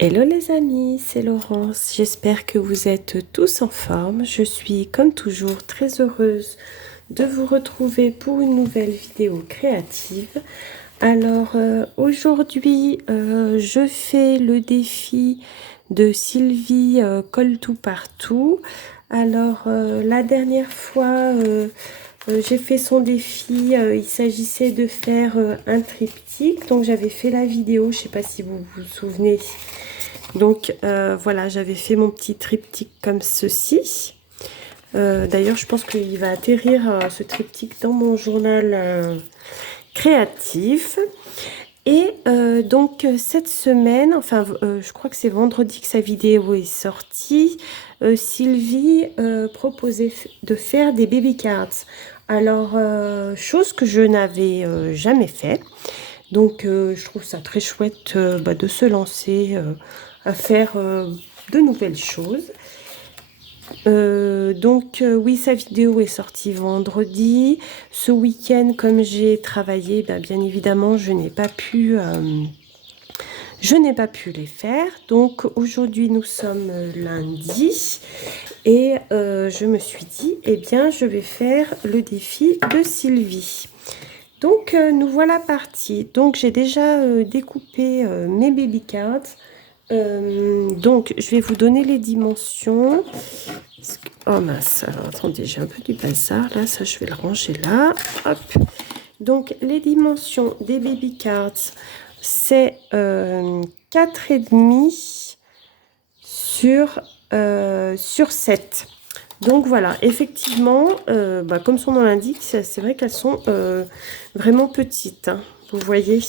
Hello les amis, c'est Laurence. J'espère que vous êtes tous en forme. Je suis comme toujours très heureuse de vous retrouver pour une nouvelle vidéo créative. Alors aujourd'hui, je fais le défi de Sylvie Colle tout partout. Alors la dernière fois, j'ai fait son défi. Il s'agissait de faire un triptyque. Donc j'avais fait la vidéo, je ne sais pas si vous vous souvenez. Donc voilà, j'avais fait mon petit triptyque comme ceci. D'ailleurs, je pense qu'il va atterrir ce triptyque dans mon journal créatif. Et donc cette semaine, enfin je crois que c'est vendredi que sa vidéo est sortie, Sylvie proposait de faire des baby cards. Alors, chose que je n'avais jamais fait. Donc je trouve ça très chouette de se lancer à faire de nouvelles choses. Oui, sa vidéo est sortie vendredi. Ce week-end, comme j'ai travaillé, bien évidemment, je n'ai pas pu les faire. Donc aujourd'hui, nous sommes lundi. Et je me suis dit, eh bien, je vais faire le défi de Sylvie. Donc nous voilà partis. Donc j'ai déjà découpé mes baby cards. Donc je vais vous donner les dimensions. Oh mince, alors attendez, j'ai un peu du bazar là, ça je vais le ranger là. Hop. Donc les dimensions des baby cards, c'est 4,5 sur 7. Donc voilà, effectivement, comme son nom l'indique, c'est vrai qu'elles sont vraiment petites, hein, vous voyez.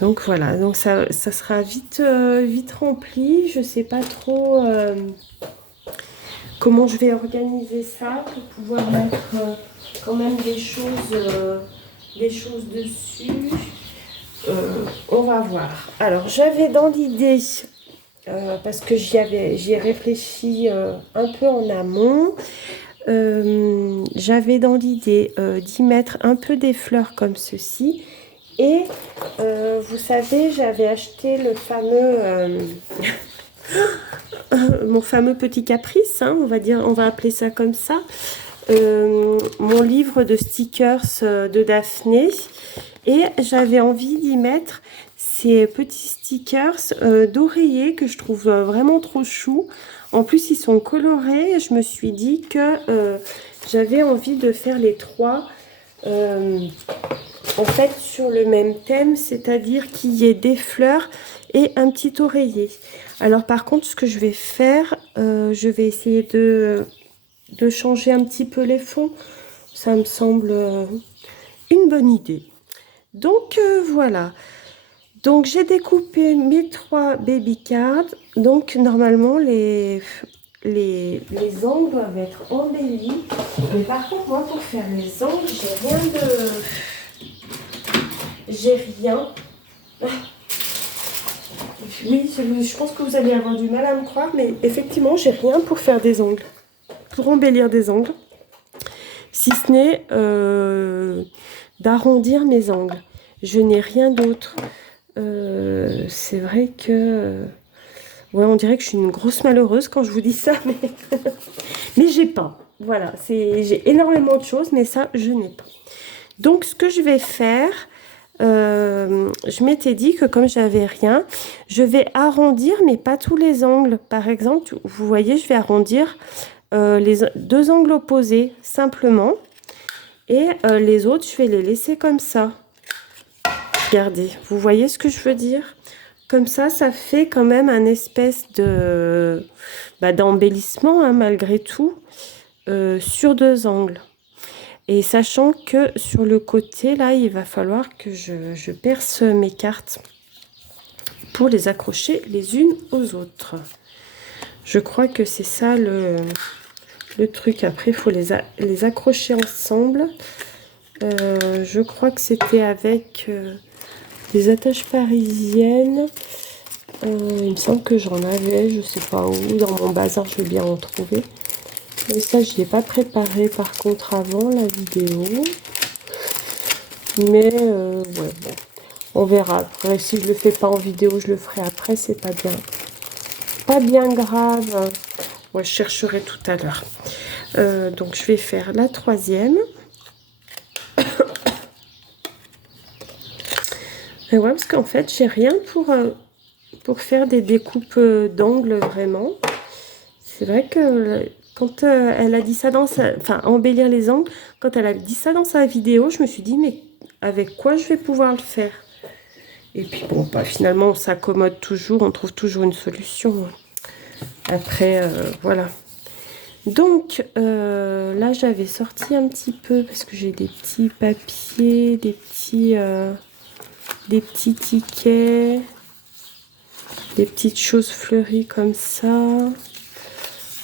Donc voilà, donc ça sera vite rempli. Je sais pas trop comment je vais organiser ça pour pouvoir mettre quand même des choses dessus. On va voir. Alors j'avais dans l'idée, parce que j'y ai réfléchi un peu en amont, j'avais dans l'idée d'y mettre un peu des fleurs comme ceci. Et vous savez, j'avais acheté le fameux, mon fameux petit caprice, hein, on va appeler ça comme ça, mon livre de stickers de Daphné. Et j'avais envie d'y mettre ces petits stickers d'oreiller que je trouve vraiment trop chou. En plus, ils sont colorés. Je me suis dit que j'avais envie de faire les trois en fait sur le même thème, c'est-à-dire qu'il y ait des fleurs et un petit oreiller. Alors par contre, ce que je vais faire, je vais essayer de changer un petit peu les fonds. Ça me semble une bonne idée. Donc voilà. Donc j'ai découpé mes 3 baby cards. Donc normalement les angles doivent être embellis. Mais par contre, moi pour faire les angles, j'ai rien. Oui, je pense que vous allez avoir du mal à me croire, mais effectivement, j'ai rien pour faire des angles, pour embellir des angles, si ce n'est d'arrondir mes angles. Je n'ai rien d'autre. C'est vrai que... ouais, on dirait que je suis une grosse malheureuse quand je vous dis ça, mais j'ai pas. Voilà, j'ai énormément de choses, mais ça, je n'ai pas. Donc, ce que je vais faire... je m'étais dit que comme j'avais rien, je vais arrondir, mais pas tous les angles. Par exemple, vous voyez, je vais arrondir les 2 angles opposés, simplement. Et les autres, je vais les laisser comme ça. Regardez, vous voyez ce que je veux dire? Comme ça fait quand même un espèce de d'embellissement, hein, malgré tout, sur 2 angles. Et sachant que sur le côté, là, il va falloir que je perce mes cartes pour les accrocher les unes aux autres. Je crois que c'est ça le truc. Après, il faut les accrocher ensemble. Je crois que c'était avec des attaches parisiennes. Il me semble que j'en avais, je sais pas où, dans mon bazar, je vais bien en trouver. Mais ça, je n'y ai pas préparé par contre avant la vidéo. Mais ouais, bon. On verra. Après, si je le fais pas en vidéo, je le ferai après. C'est pas bien. Pas bien grave. Ouais, je chercherai tout à l'heure. Donc, je vais faire la troisième. Et ouais, parce qu'en fait, j'ai rien pour faire des découpes d'angles vraiment. C'est vrai que quand elle a dit ça dans sa... Enfin, embellir les angles, quand elle a dit ça dans sa vidéo, je me suis dit, mais avec quoi je vais pouvoir le faire? Et puis bon, bah, finalement, on s'accommode toujours, on trouve toujours une solution. Après, voilà. Donc, là, j'avais sorti un petit peu, parce que j'ai des petits papiers, des petits tickets, des petites choses fleuries comme ça.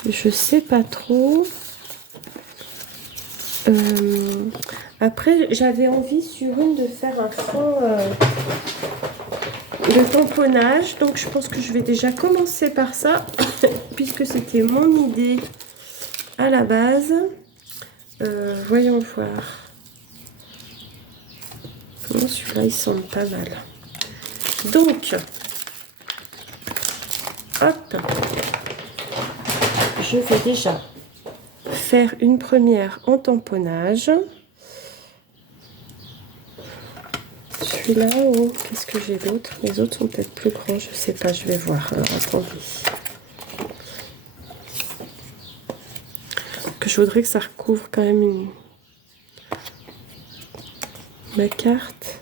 Je sais pas trop. Après, j'avais envie sur une de faire un fond de tamponnage. Donc, je pense que je vais déjà commencer par ça, puisque c'était mon idée à la base. Voyons voir. Celui-là, il semble pas mal. Donc, hop, je vais déjà faire une première en tamponnage. Celui-là, oh, qu'est-ce que j'ai d'autre? Les autres sont peut-être plus grands, je sais pas, je vais voir. Alors, attendez. Que je voudrais que ça recouvre quand même ma carte.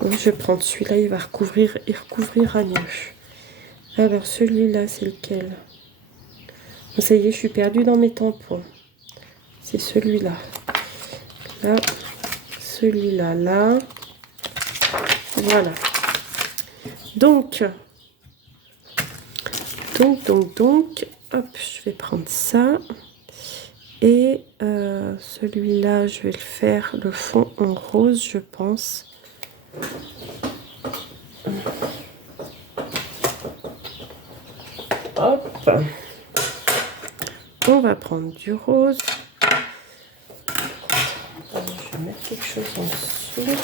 Donc, je vais prendre celui-là, il recouvrira mieux. Alors, celui-là, c'est lequel? Ça y est, je suis perdue dans mes tampons. C'est celui-là. Là, celui-là, là. Voilà. Donc, hop, je vais prendre ça. Et celui-là, je vais le faire, le fond en rose, je pense. Hop. On va prendre du rose. Je vais mettre quelque chose en dessous.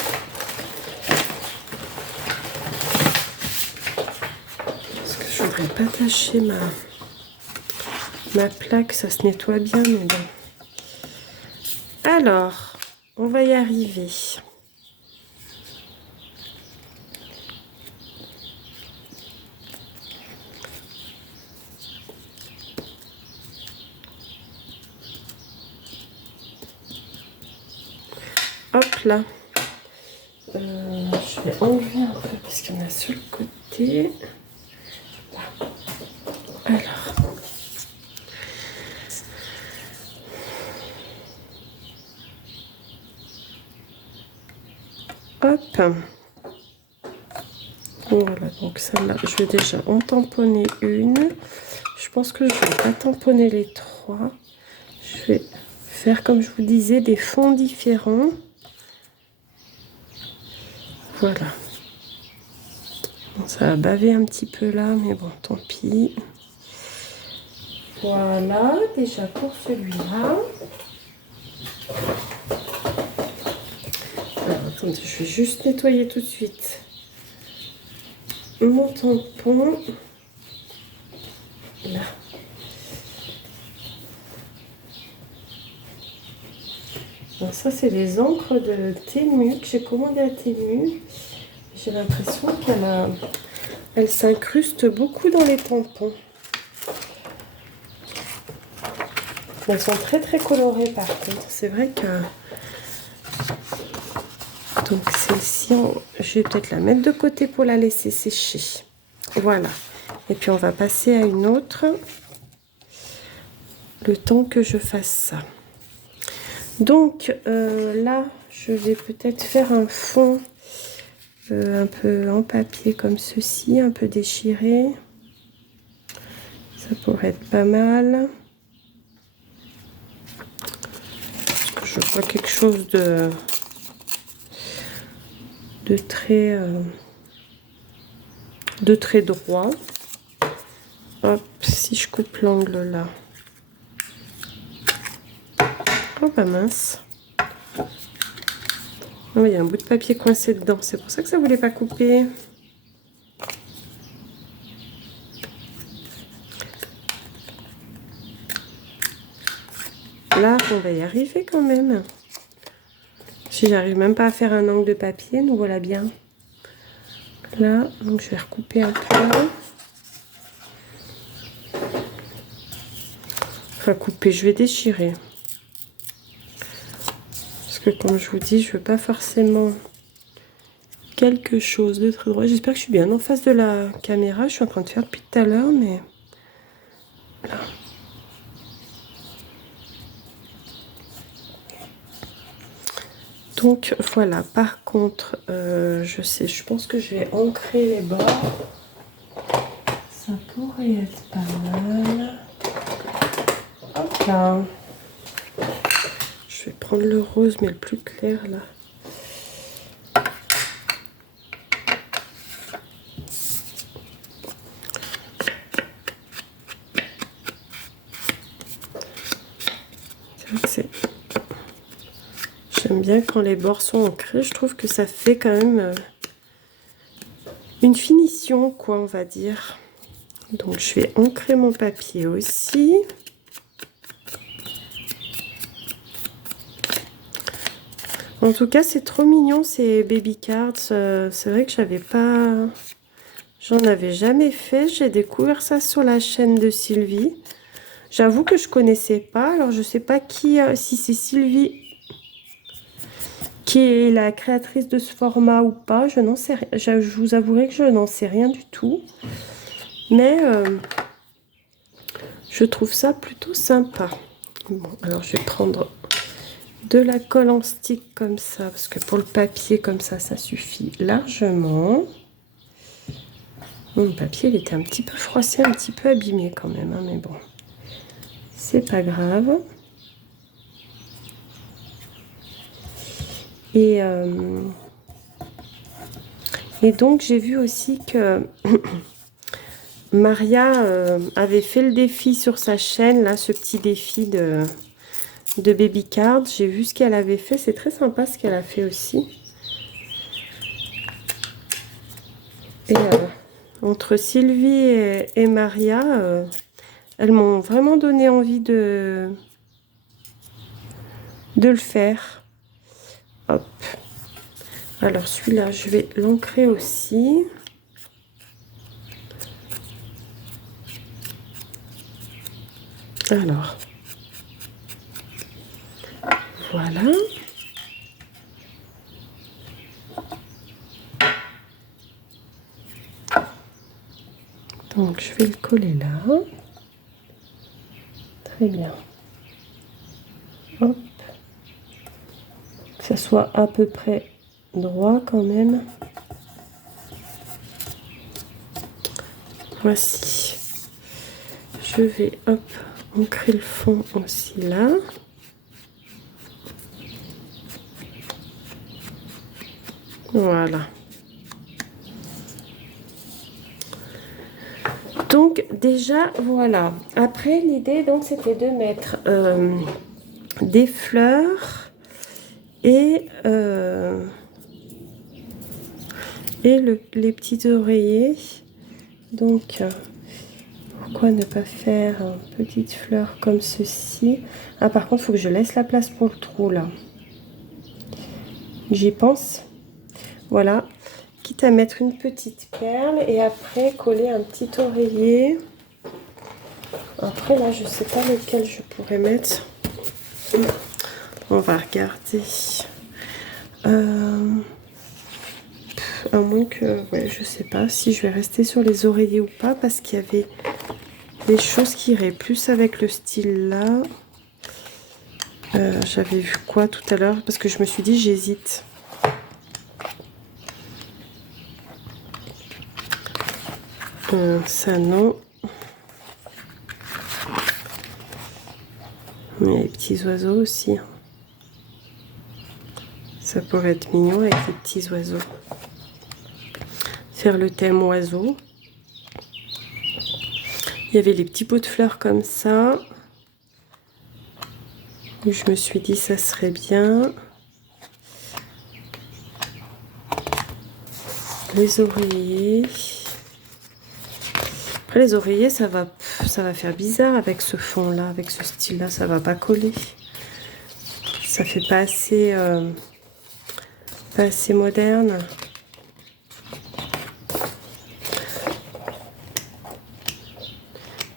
Parce que je voudrais pas tâcher ma plaque, ça se nettoie bien, mais bon. Alors, on va y arriver. Hop là. Je vais enlever un peu parce qu'il y en a sur le côté. Alors. Hop. Voilà, donc celle-là, je vais déjà en tamponner une. Je pense que je ne vais pas tamponner les trois. Je vais faire, comme je vous disais, des fonds différents. Voilà. Bon, ça va baver un petit peu là, mais bon, tant pis. Voilà, déjà pour celui-là. Alors, attendez, je vais juste nettoyer tout de suite mon tampon. Là. Donc ça, c'est les encres de Temu que j'ai commandé à Temu. J'ai l'impression qu'elle s'incruste beaucoup dans les tampons. Elles sont très très colorées par contre. C'est vrai que... Donc celle-ci, je vais peut-être la mettre de côté pour la laisser sécher. Voilà. Et puis on va passer à une autre. Le temps que je fasse ça. Donc là, je vais peut-être faire un fond un peu en papier comme ceci, un peu déchiré. Ça pourrait être pas mal. Je vois quelque chose de très droit. Hop, si je coupe l'angle là. Oh bah mince. Oh, il y a un bout de papier coincé dedans. C'est pour ça que ça ne voulait pas couper. Là, on va y arriver quand même. Si j'arrive même pas à faire un angle de papier, nous voilà bien. Là, donc je vais recouper un peu. Enfin, couper, je vais déchirer. Parce que comme je vous dis, je veux pas forcément quelque chose de très droit. J'espère que je suis bien en face de la caméra. Je suis en train de faire depuis tout à l'heure, mais... Là. Donc voilà, par contre, je pense que je vais ancrer les bords. Ça pourrait être pas mal. Hop là. Je vais prendre le rose, mais le plus clair là. C'est vrai que c'est... J'aime bien quand les bords sont ancrés. Je trouve que ça fait quand même une finition, quoi, on va dire. Donc je vais ancrer mon papier aussi. En tout cas, c'est trop mignon ces baby cards. C'est vrai que j'en avais jamais fait. J'ai découvert ça sur la chaîne de Sylvie. J'avoue que je connaissais pas. Alors je sais pas si c'est Sylvie qui est la créatrice de ce format ou pas. Je n'en sais rien. Je vous avouerai que je n'en sais rien du tout. Mais je trouve ça plutôt sympa. Bon, alors je vais prendre de la colle en stick comme ça, parce que pour le papier comme ça suffit largement. Bon, le papier il était un petit peu froissé, un petit peu abîmé quand même, hein, mais bon, c'est pas grave. Et donc j'ai vu aussi que Maria avait fait le défi sur sa chaîne, là, ce petit défi de baby card. J'ai vu ce qu'elle avait fait, c'est très sympa ce qu'elle a fait aussi. Et entre Sylvie et Maria, elles m'ont vraiment donné envie de le faire. Hop. Alors celui-là, je vais l'ancrer aussi. Alors, voilà. Donc, je vais le coller là. Très bien. Hop. Que ça soit à peu près droit quand même. Voici. Je vais, hop, ancrer le fond aussi là. Voilà. Donc déjà, voilà. Après, l'idée, donc, c'était de mettre des fleurs et les petits oreillers. Donc, pourquoi ne pas faire une petite fleur comme ceci? Ah, par contre, il faut que je laisse la place pour le trou, là. J'y pense. Voilà. Quitte à mettre une petite perle et après coller un petit oreiller. Après, là, je sais pas lequel je pourrais mettre. On va regarder. À moins que... Ouais, je sais pas si je vais rester sur les oreillers ou pas, parce qu'il y avait des choses qui iraient plus avec le style là. J'avais vu quoi tout à l'heure? Parce que je me suis dit, j'hésite. Ça, non. Mais les petits oiseaux aussi. Ça pourrait être mignon avec les petits oiseaux. Faire le thème oiseau. Il y avait les petits pots de fleurs comme ça. Je me suis dit ça serait bien. Les oreillers. Après les oreillers, ça va faire bizarre avec ce fond-là, avec ce style-là, ça va pas coller. Ça fait pas assez moderne.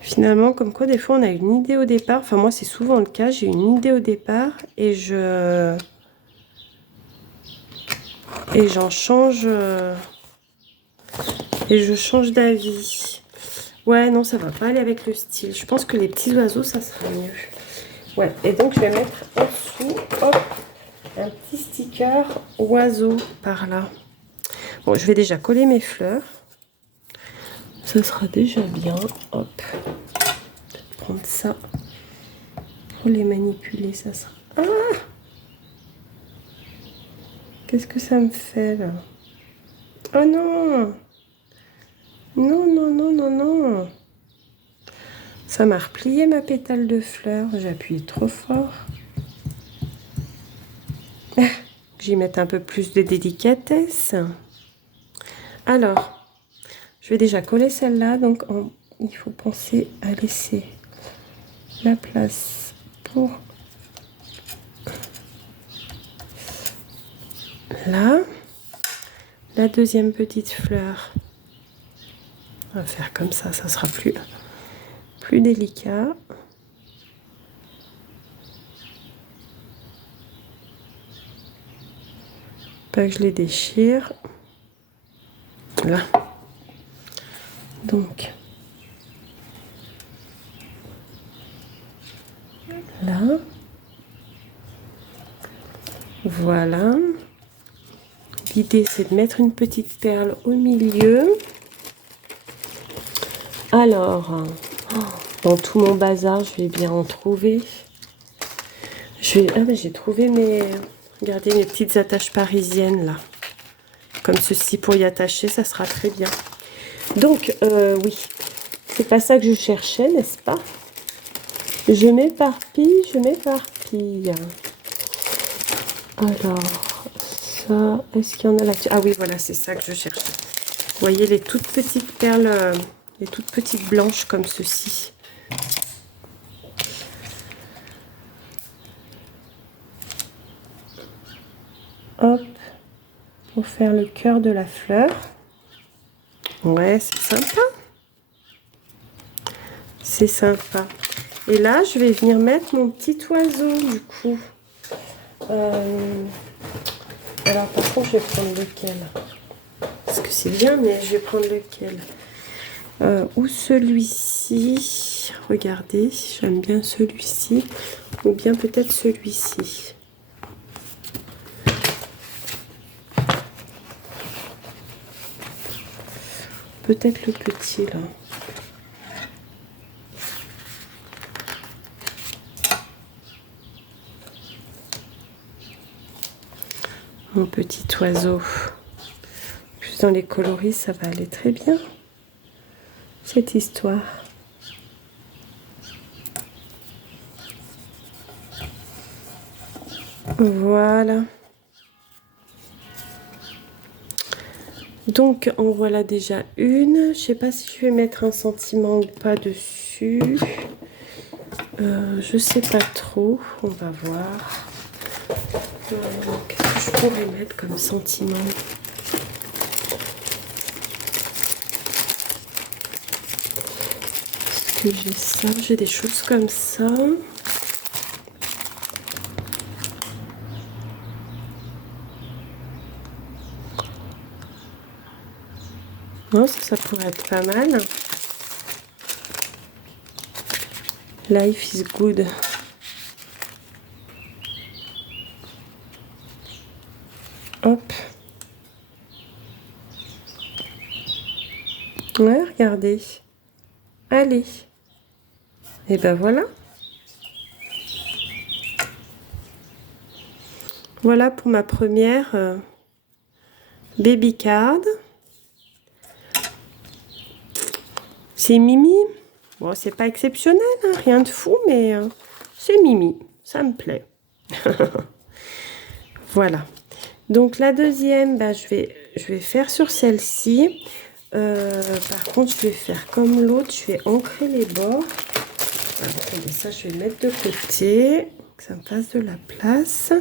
Finalement, comme quoi des fois on a une idée au départ. Enfin moi c'est souvent le cas, j'ai une idée au départ et j'en change et je change d'avis. Ouais, non, ça va pas aller avec le style. Je pense que les petits oiseaux, ça sera mieux. Ouais, et donc je vais mettre en dessous, hop, un petit sticker oiseau par là. Bon, je vais déjà coller mes fleurs. Ça sera déjà bien. Hop. Prendre ça pour les manipuler, ça sera... Ah! Qu'est-ce que ça me fait là? Oh non! Non, non, non, non, non! Ça m'a replié ma pétale de fleur. J'ai appuyé trop fort. J'y mette un peu plus de délicatesse. Alors, je vais déjà coller celle-là. Donc, il faut penser à laisser la place pour là. La deuxième petite fleur. On va faire comme ça sera plus délicat. Pas que je les déchire. Là. Donc, là. Voilà. L'idée, c'est de mettre une petite perle au milieu. Alors, dans tout mon bazar, je vais bien en trouver. Ah, mais j'ai trouvé regardez, mes petites attaches parisiennes, là. Comme ceci, pour y attacher, ça sera très bien. Donc, oui, c'est pas ça que je cherchais, n'est-ce pas? Je m'éparpille, je m'éparpille. Alors, ça, est-ce qu'il y en a là-dessus? Ah oui, voilà, c'est ça que je cherchais. Vous voyez les toutes petites perles, les toutes petites blanches comme ceci. Hop, pour faire le cœur de la fleur. Ouais, c'est sympa. C'est sympa. Et là, je vais venir mettre mon petit oiseau, du coup. Alors, par contre, je vais prendre lequel? Parce que c'est bien, mais je vais prendre lequel? Ou celui-ci. Regardez, j'aime bien celui-ci. Ou bien peut-être celui-ci. Peut-être le petit, là. Mon petit oiseau. Plus dans les coloris, ça va aller très bien. Cette histoire. Voilà. Donc, en voilà déjà une. Je sais pas si je vais mettre un sentiment ou pas dessus. Je sais pas trop. On va voir. Qu'est-ce que je pourrais mettre comme sentiment? Est-ce que j'ai ça? J'ai des choses comme ça. Non, ça pourrait être pas mal. Life is good. Hop. Ouais, regardez. Allez. Et ben voilà. Voilà pour ma première baby card. C'est Mimi. Bon, c'est pas exceptionnel, hein, rien de fou, mais c'est Mimi. Ça me plaît. Voilà. Donc la deuxième, bah, je vais je vais faire sur celle-ci. Par contre, je vais faire comme l'autre. Je vais ancrer les bords. Attendez, ça, je vais le mettre de côté. Que ça me fasse de la place.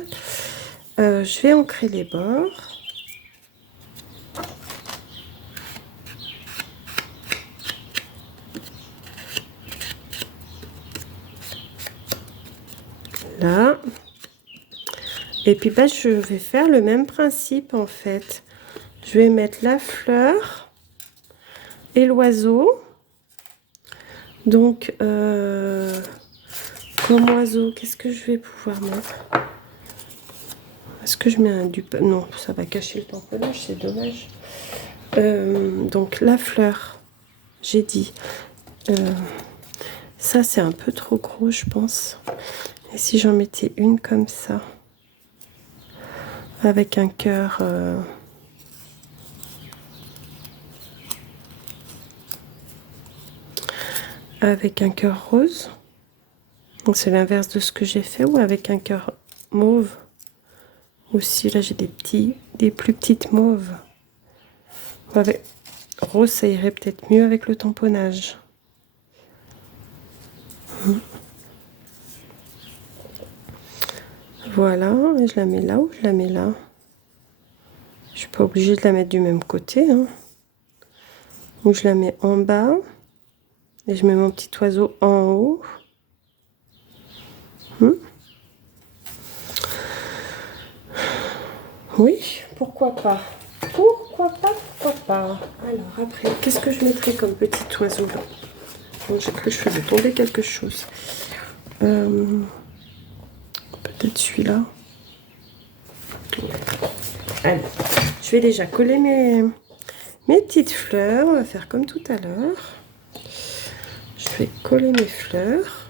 Je vais ancrer les bords. Là. Et puis bah, je vais faire le même principe en fait. Je vais mettre la fleur et l'oiseau. Donc comme oiseau, qu'est-ce que je vais pouvoir mettre? Est-ce que je mets un dupe? Non, ça va cacher le tamponnage, c'est dommage. Donc la fleur, j'ai dit. Ça c'est un peu trop gros, je pense. Et si j'en mettais une comme ça, avec un cœur. Avec un cœur rose. Donc c'est l'inverse de ce que j'ai fait. Ou avec un cœur mauve. Aussi là j'ai des plus petites mauves. Avec rose ça irait peut-être mieux avec le tamponnage. Voilà, et je la mets là ou je la mets là. Je suis pas obligée de la mettre du même côté. Hein. Donc je la mets en bas. Et je mets mon petit oiseau en haut. Oui, pourquoi pas. Pourquoi pas, pourquoi pas. Alors après, qu'est-ce que je mettrai comme petit oiseau là? Bon, j'ai cru que je faisais tomber quelque chose. Peut-être celui-là. Allez, je vais déjà coller mes petites fleurs. On va faire comme tout à l'heure. Je vais coller mes fleurs.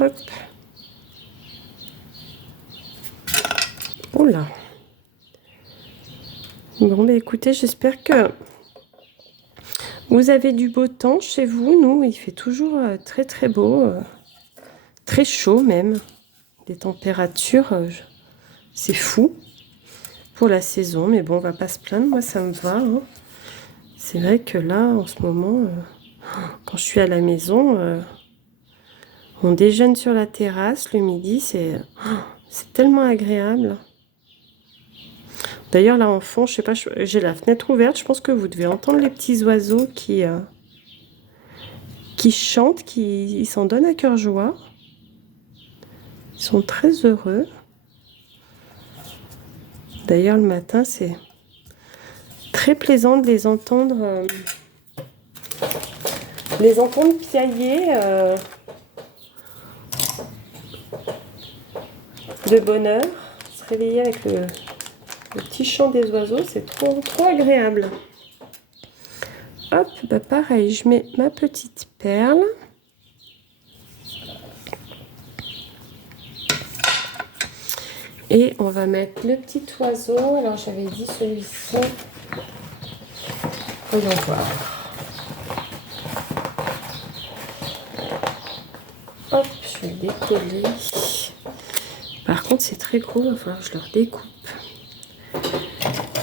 Hop. Oula. Bon, bah écoutez, j'espère que vous avez du beau temps chez vous. Nous, il fait toujours très très beau. Très chaud même. Des températures, c'est fou pour la saison. Mais bon, on va pas se plaindre. Moi, ça me va. Hein. C'est vrai que là, en ce moment, quand je suis à la maison, on déjeune sur la terrasse le midi. C'est tellement agréable. D'ailleurs, là en fond, je sais pas, j'ai la fenêtre ouverte. Je pense que vous devez entendre les petits oiseaux qui chantent, ils s'en donnent à cœur joie. Ils sont très heureux. D'ailleurs, le matin, c'est très plaisant de les entendre piailler de bonheur. Se réveiller avec le petit chant des oiseaux, c'est trop, trop agréable. Hop, bah pareil, je mets ma petite perle. Et on va mettre le petit oiseau. Alors j'avais dit celui-ci. Voyons voir. Hop, je vais le décoller. Par contre, c'est très gros, il va falloir que je le redécoupe.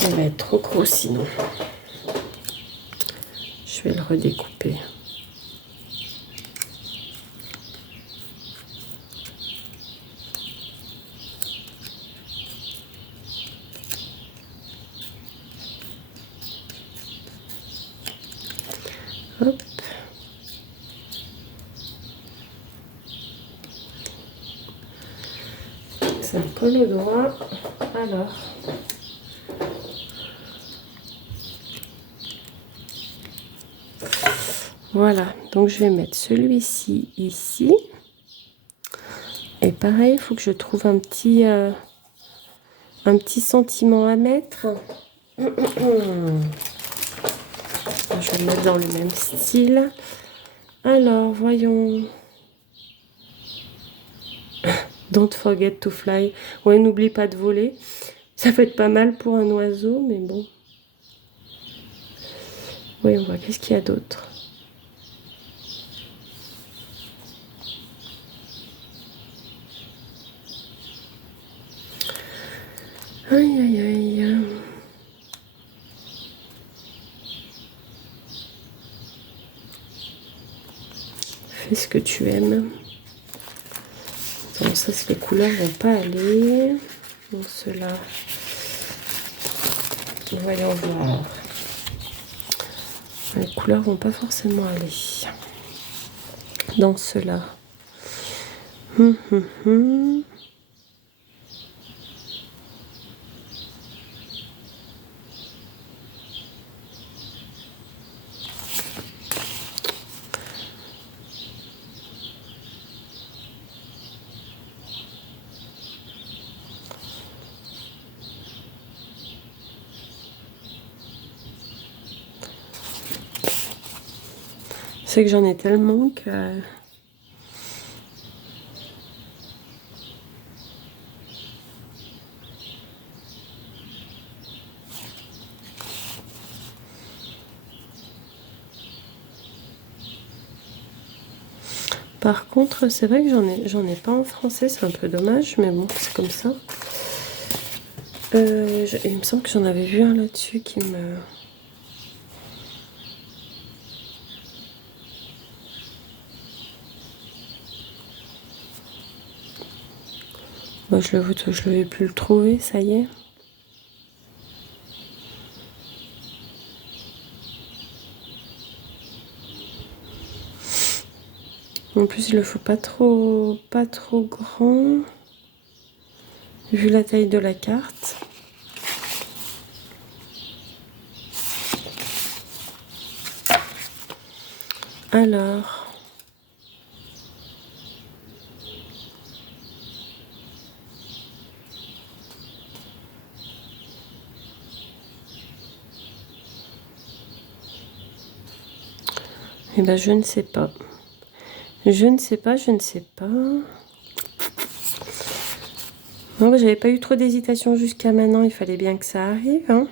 Il va être trop gros sinon. Je vais le redécouper. Hop. Ça me colle au doigt. Alors. Voilà, donc je vais mettre celui-ci ici. Et pareil, il faut que je trouve un petit sentiment à mettre. Je vais le mettre dans le même style. Alors, voyons. Don't forget to fly. Ouais, n'oublie pas de voler. Ça peut être pas mal pour un oiseau, mais bon. Oui, on voit. Qu'est-ce qu'il y a d'autre? Aïe, aïe, aïe. Fais ce que tu aimes. Attends, ça, les couleurs vont pas aller. Dans cela. Voyons voir. Les couleurs vont pas forcément aller. Dans cela. C'est que j'en ai tellement que... Par contre, c'est vrai que j'en ai pas en français, c'est un peu dommage, mais bon, c'est comme ça. Il me semble que j'en avais vu un là-dessus qui me... Bon, je ne vais plus le trouver, ça y est. En plus, il le faut pas trop grand, vu la taille de la carte. Alors... Eh ben, je ne sais pas. Je ne sais pas. Non, ben, j'avais pas eu trop d'hésitation jusqu'à maintenant. Il fallait bien que ça arrive, hein.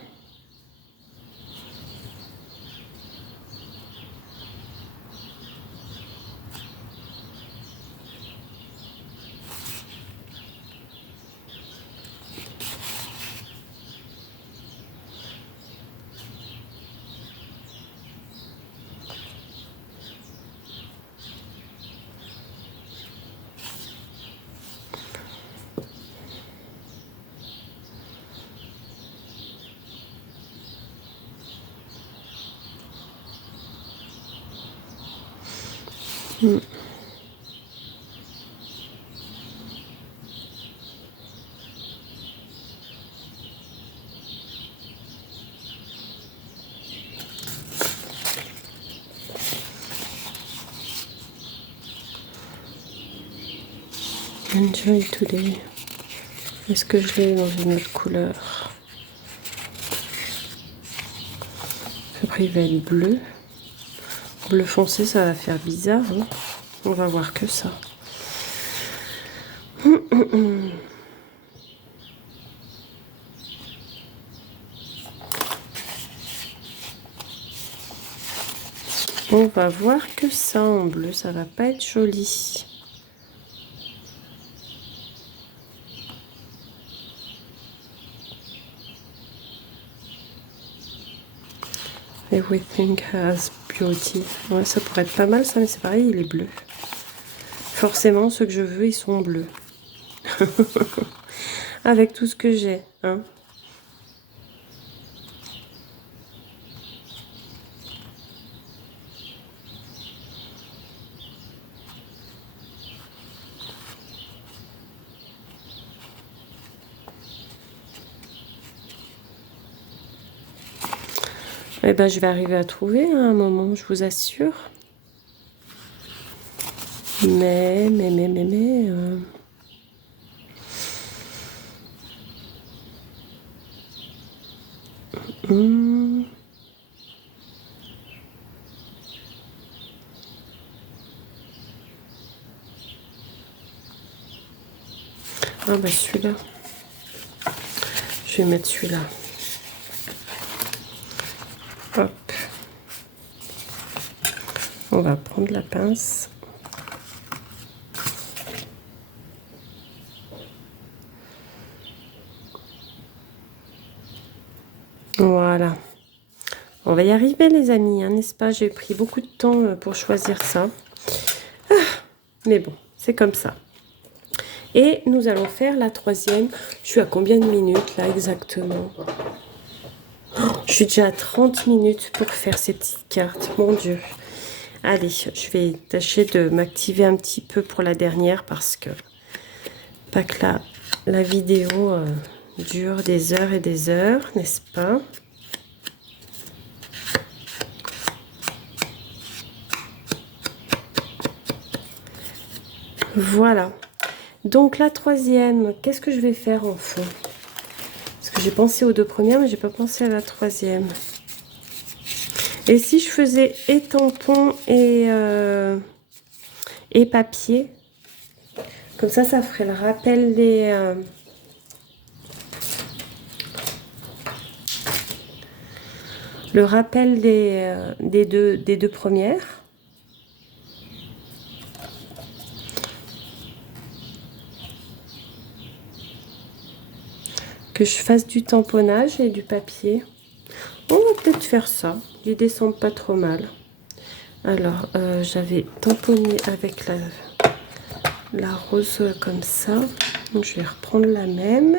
Enjoy today. Est-ce que je l'ai dans une autre couleur? Après, il va être bleu. Bleu foncé, ça va faire bizarre, hein. On va voir que ça. On va voir que ça en bleu, ça va pas être joli. Everything has beauty. Ouais, ça pourrait être pas mal ça, mais c'est pareil, il est bleu. Forcément, ceux que je veux, ils sont bleus. Avec tout ce que j'ai, hein. Eh ben, je vais arriver à trouver à un moment, je vous assure. Mais... Ah bah celui-là. Je vais mettre celui-là. Hop. On va prendre la pince. Voilà. On va y arriver les amis, hein, n'est-ce pas? J'ai pris beaucoup de temps pour choisir ça. Ah, mais bon, c'est comme ça. Et nous allons faire la troisième. Je suis à combien de minutes là exactement? Je suis déjà à 30 minutes pour faire ces petites cartes. Mon Dieu. Allez, je vais tâcher de m'activer un petit peu pour la dernière parce que pas que la vidéo dure des heures et des heures, n'est-ce pas? Voilà. Donc la troisième, qu'est-ce que je vais faire en fond? Parce que j'ai pensé aux deux premières, mais j'ai pas pensé à la troisième. Et si je faisais et tampon et papier, comme ça ferait le rappel des deux premières. Que je fasse du tamponnage et du papier. On va peut-être faire ça. L'idée semble pas trop mal. Alors, j'avais tamponné avec la rose comme ça. Donc, je vais reprendre la même.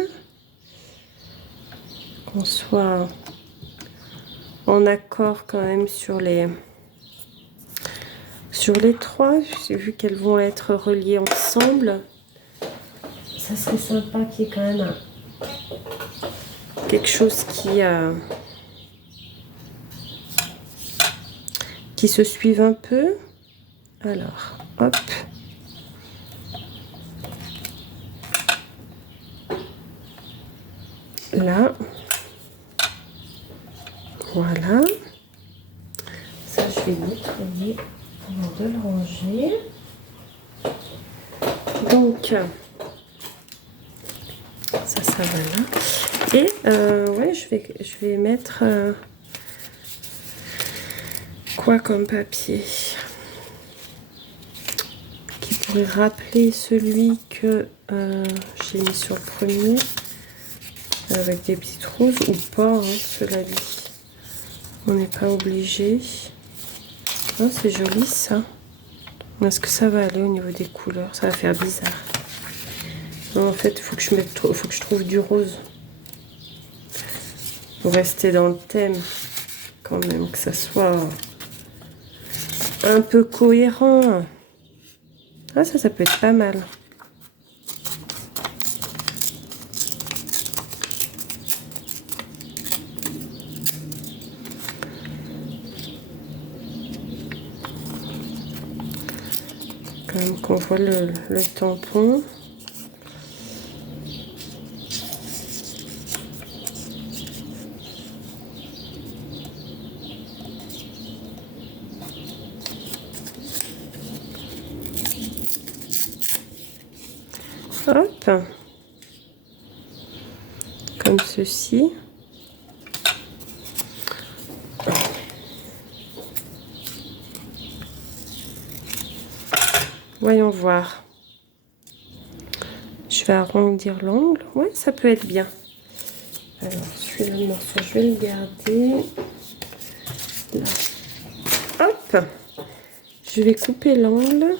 Qu'on soit en accord quand même sur les trois. J'ai vu qu'elles vont être reliées ensemble. Ça serait sympa qu'il y ait quand même quelque chose qui se suive un peu. Alors, hop. Là. Voilà. Ça, je vais nettoyer avant de le ranger. Donc, ça va là. Et ouais, je vais mettre quoi comme papier qui pourrait rappeler celui que j'ai mis sur le premier avec des petites roses ou pas, hein, cela dit. On n'est pas obligé. Oh, c'est joli ça. Est-ce que ça va aller au niveau des couleurs? Ça va faire bizarre. Non, en fait, il faut que je trouve du rose. Pour rester dans le thème. Quand même, que ça soit un peu cohérent. Ah, ça peut être pas mal. Quand même qu'on voit le tampon. Hop, comme ceci. Voyons voir. Je vais arrondir l'angle. Ouais, ça peut être bien. Alors, celui-là, le morceau, je vais le garder. Là. Hop. Je vais couper l'angle.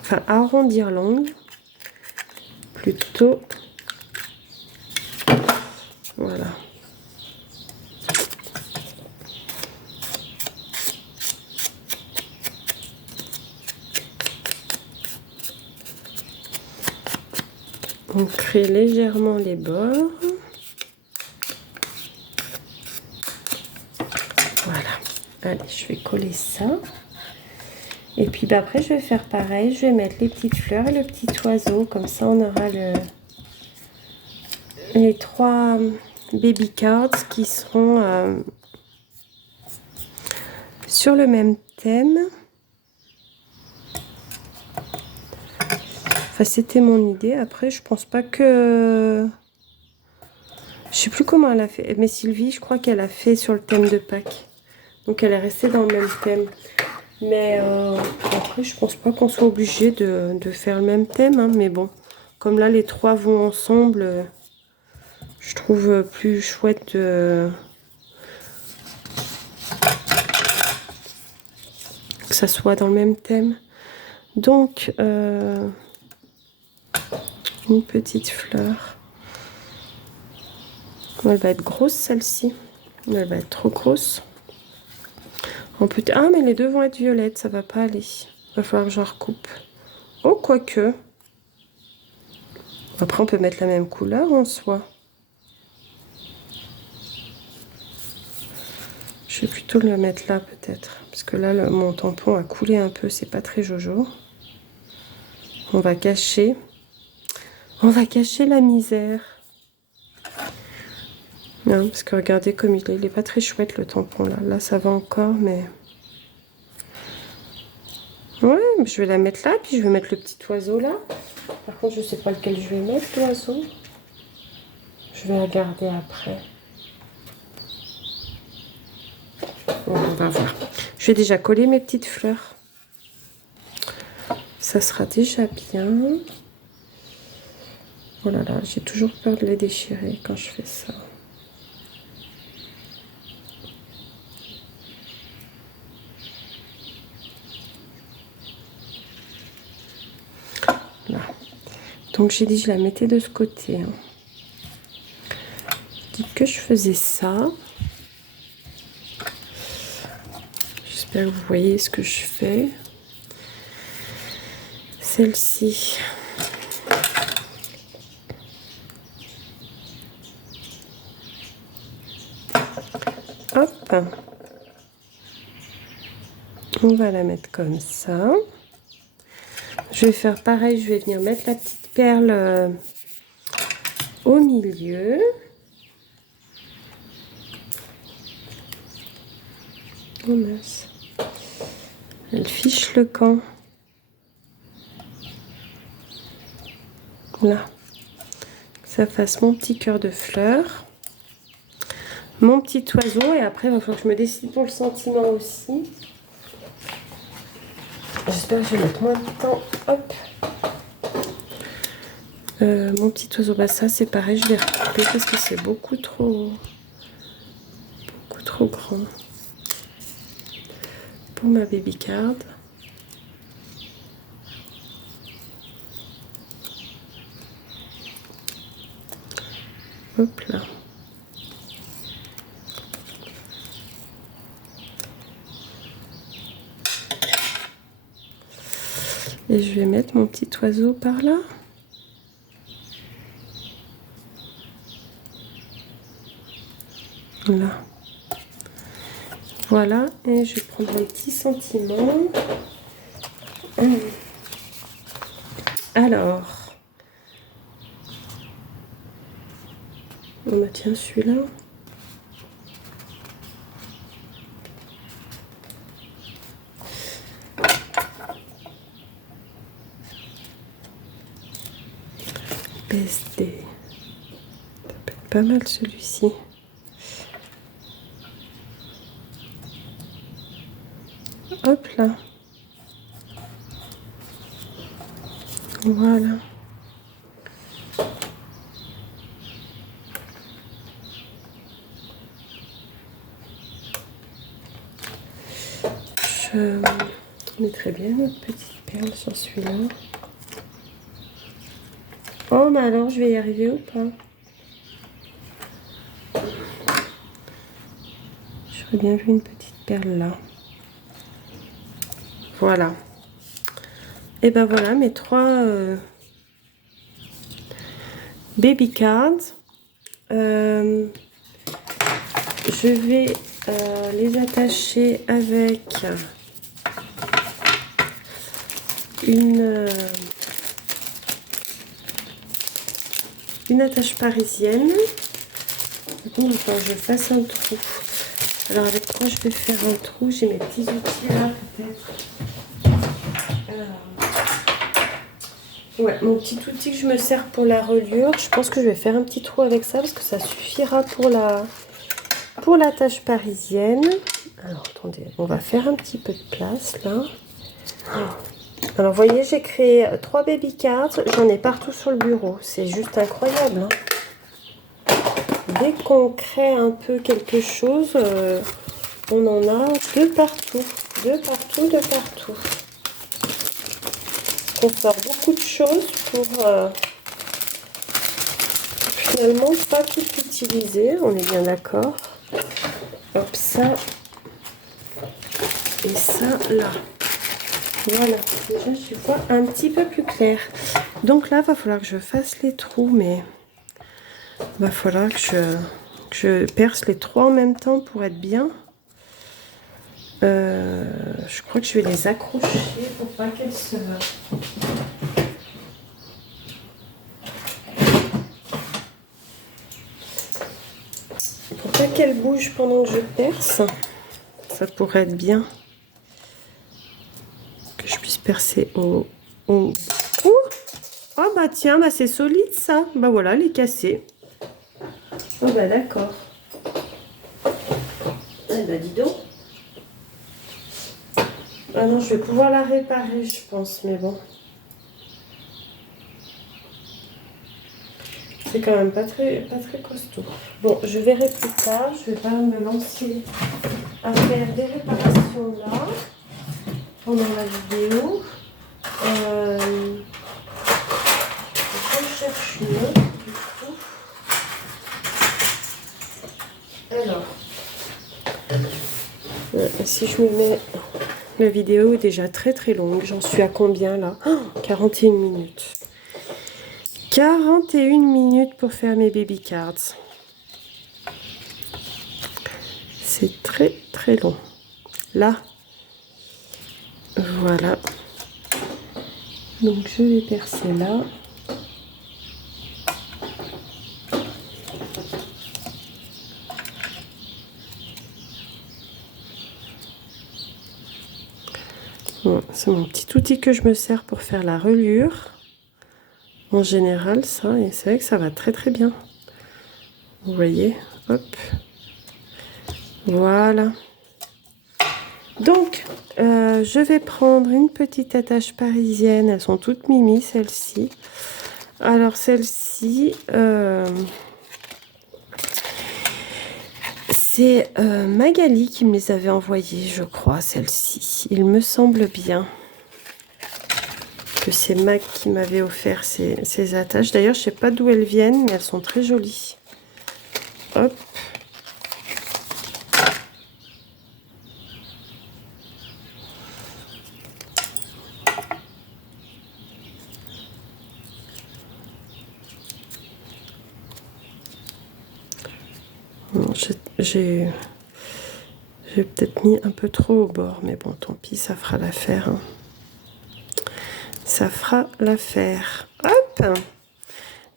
Enfin, arrondir l'angle. Plutôt. Voilà. On crée légèrement les bords. Voilà. Allez, je vais coller ça. Et puis bah, après, je vais faire pareil. Je vais mettre les petites fleurs et le petit oiseau. Comme ça, on aura les trois baby cards qui seront sur le même thème. Enfin, c'était mon idée. Après, je pense pas que... Je sais plus comment elle a fait. Mais Sylvie, je crois qu'elle a fait sur le thème de Pâques. Donc, elle est restée dans le même thème. Mais après, je pense pas qu'on soit obligé de faire le même thème. Hein, mais bon, comme là, les trois vont ensemble, Je trouve plus chouette que ça soit dans le même thème. Donc, une petite fleur. Elle va être grosse celle-ci. Elle va être trop grosse. Ah, mais les deux vont être violettes, ça va pas aller. Il va falloir que je recoupe. Oh, quoique. Après, on peut mettre la même couleur en soi. Je vais plutôt le mettre là, peut-être. Parce que là, mon tampon a coulé un peu. C'est pas très jojo. On va cacher. On va cacher la misère. Non, parce que regardez comme il est. Il est pas très chouette, le tampon, là. Là, ça va encore, mais... Ouais, je vais la mettre là. Puis je vais mettre le petit oiseau là. Par contre, je sais pas lequel je vais mettre, l'oiseau. Je vais regarder après. Bon, on va voir. Je vais déjà coller mes petites fleurs. Ça sera déjà bien. Oh là là, j'ai toujours peur de les déchirer quand je fais ça. Là. Donc j'ai dit je la mettais de ce côté. Hein. J'ai dit que je faisais ça. J'espère que vous voyez ce que je fais. Celle-ci. Hop. On va la mettre comme ça. Je vais faire pareil, je vais venir mettre la petite perle au milieu. Oh mince. Elle fiche le camp. Là. Que ça fasse mon petit cœur de fleurs. Mon petit oiseau. Et après, il va falloir que je me décide pour le sentiment aussi. J'espère que je vais mettre moins de temps. Hop. Mon petit oiseau, bah ça c'est pareil, je vais recouper parce que c'est beaucoup trop grand pour ma baby card. Hop là. Et je vais mettre mon petit oiseau par là. Là. Voilà, et je vais prendre un petit sentiment. Alors, on tient celui-là. PSD. Ça peut être pas mal celui-ci. Hop là. Voilà. Je mettrai bien notre petite perle sur celui-là. Oh, mais alors, je vais y arriver ou pas? J'aurais bien vu une petite perle là. Voilà. Et ben voilà mes trois baby cards. Je vais les attacher avec une attache parisienne. Donc, il faut que je fasse un trou. Alors avec quoi je vais faire un trou? J'ai mes petits outils là peut-être. Ouais, mon petit outil que je me sers pour la reliure, je pense que je vais faire un petit trou avec ça parce que ça suffira pour la tâche parisienne. Alors attendez, on va faire un petit peu de place là. Alors vous voyez, j'ai créé 3 baby cards, j'en ai partout sur le bureau, c'est juste incroyable. Hein. dès qu'on crée un peu quelque chose, on en a de partout. De partout, de partout. On sort beaucoup de choses pour finalement pas tout utiliser. On est bien d'accord. Hop, ça. Et ça, là. Voilà. Déjà, je vois un petit peu plus clair. Donc là, va falloir que je fasse les trous, mais va falloir que je perce les trois en même temps pour être bien. Je crois que je vais les accrocher pour pas qu'elles se... Pour pas qu'elles bougent pendant que je perce. Ça pourrait être bien. Que je puisse percer au... Ouh! Oh bah tiens, bah c'est solide ça. Bah voilà, elle est cassée. Oh bah d'accord. Eh bah dis donc. Ah non, je vais pouvoir la réparer, je pense, mais bon. C'est quand même pas très costaud. Bon, je verrai plus tard. Je vais pas me lancer à faire des réparations là pendant la vidéo. Je cherche une autre du coup. Alors, si je me mets... La vidéo est déjà très longue. J'en suis à combien là? 41 minutes. 41 minutes pour faire mes baby cards. C'est très long. Là, voilà. Donc je vais percer là. Bon, c'est mon petit outil que je me sers pour faire la reliure. En général, ça, et c'est vrai que ça va très bien. Vous voyez, hop. Voilà. Donc, je vais prendre une petite attache parisienne. Elles sont toutes mimi, celles-ci. Alors, celle-ci, c'est Magali qui me les avait envoyées, je crois, celle-ci. Il me semble bien que c'est Mag qui m'avait offert ces attaches. D'ailleurs, je ne sais pas d'où elles viennent, mais elles sont très jolies. Hop. J'ai peut-être mis un peu trop au bord, mais bon, tant pis, ça fera l'affaire. Hein. Ça fera l'affaire. Hop!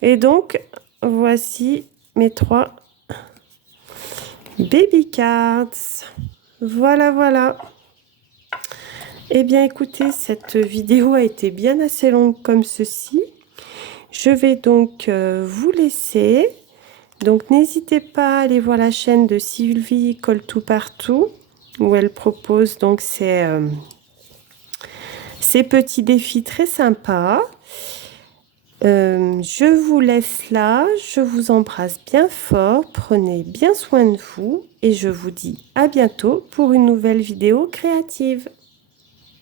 Et donc, voici mes 3 baby cards. Voilà. Eh bien, écoutez, cette vidéo a été bien assez longue comme ceci. Je vais donc vous laisser. Donc, n'hésitez pas à aller voir la chaîne de Sylvie Colle Tout Partout, où elle propose donc ces petits défis très sympas. Je vous laisse là, je vous embrasse bien fort, prenez bien soin de vous et je vous dis à bientôt pour une nouvelle vidéo créative.